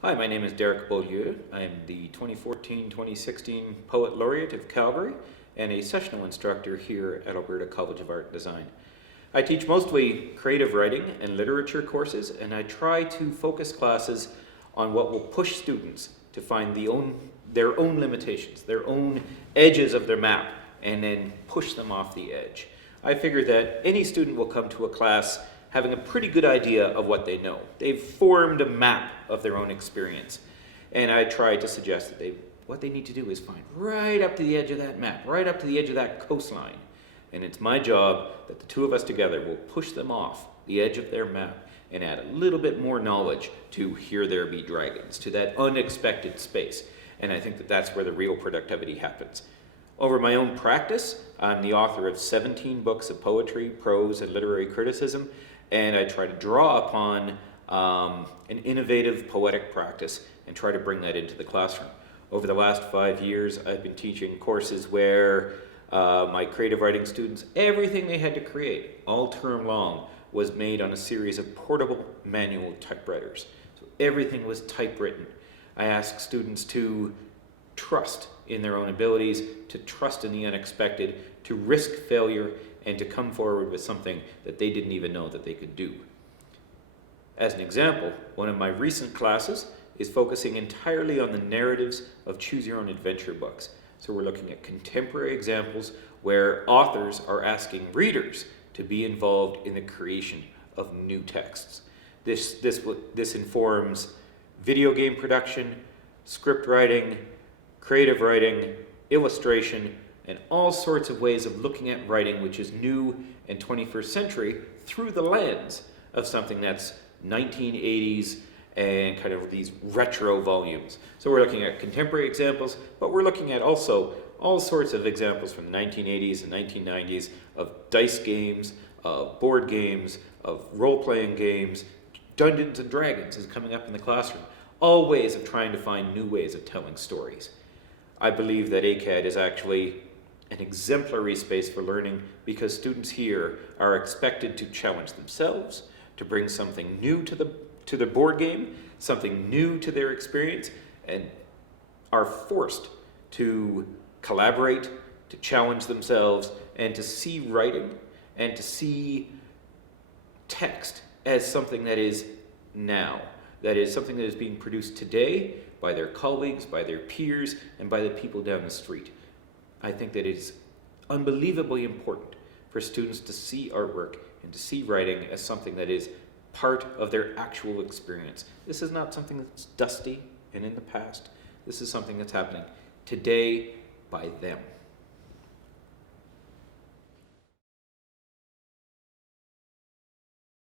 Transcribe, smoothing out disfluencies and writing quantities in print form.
Hi, my name is Beaulieu. I'm the 2014-2016 Poet Laureate of Calgary and a sessional instructor here at Alberta College of Art and Design. I teach mostly creative writing and literature courses, and I try to focus classes on what will push students to find their own limitations, their own edges of their map, and then push them off the edge. I figure that any student will come to a class having a pretty good idea of what they know. They've formed a map of their own experience. And I try to suggest that what they need to do is find right up to the edge of that map, right up to the edge of that coastline. And it's my job that the two of us together will push them off the edge of their map and add a little bit more knowledge to Here There Be Dragons, to that unexpected space. And I think that that's where the real productivity happens. Over my own practice, I'm the author of 17 books of poetry, prose, and literary criticism, and I try to draw upon an innovative poetic practice and try to bring that into the classroom. Over the last 5 years, I've been teaching courses where my creative writing students, everything they had to create all term long was made on a series of portable manual typewriters. So everything was typewritten. I ask students to trust in their own abilities, to trust in the unexpected, to risk failure, and to come forward with something that they didn't even know that they could do. As an example, one of my recent classes is focusing entirely on the narratives of Choose Your Own Adventure books. So we're looking at contemporary examples where authors are asking readers to be involved in the creation of new texts. This informs video game production, script writing, creative writing, illustration, and all sorts of ways of looking at writing which is new and 21st century through the lens of something that's 1980s and kind of these retro volumes. So we're looking at contemporary examples, but we're looking at also all sorts of examples from the 1980s and 1990s of dice games, of board games, of role-playing games. Dungeons and Dragons is coming up in the classroom. All ways of trying to find new ways of telling stories. I believe that ACAD is actually an exemplary space for learning because students here are expected to challenge themselves, to bring something new to the board game, something new to their experience, and are forced to collaborate, to challenge themselves, and to see writing and to see text as something that is now, that is something that is being produced today by their colleagues, by their peers, and by the people down the street. I think that it is unbelievably important for students to see artwork and to see writing as something that is part of their actual experience. This is not something that's dusty and in the past. This is something that's happening today by them.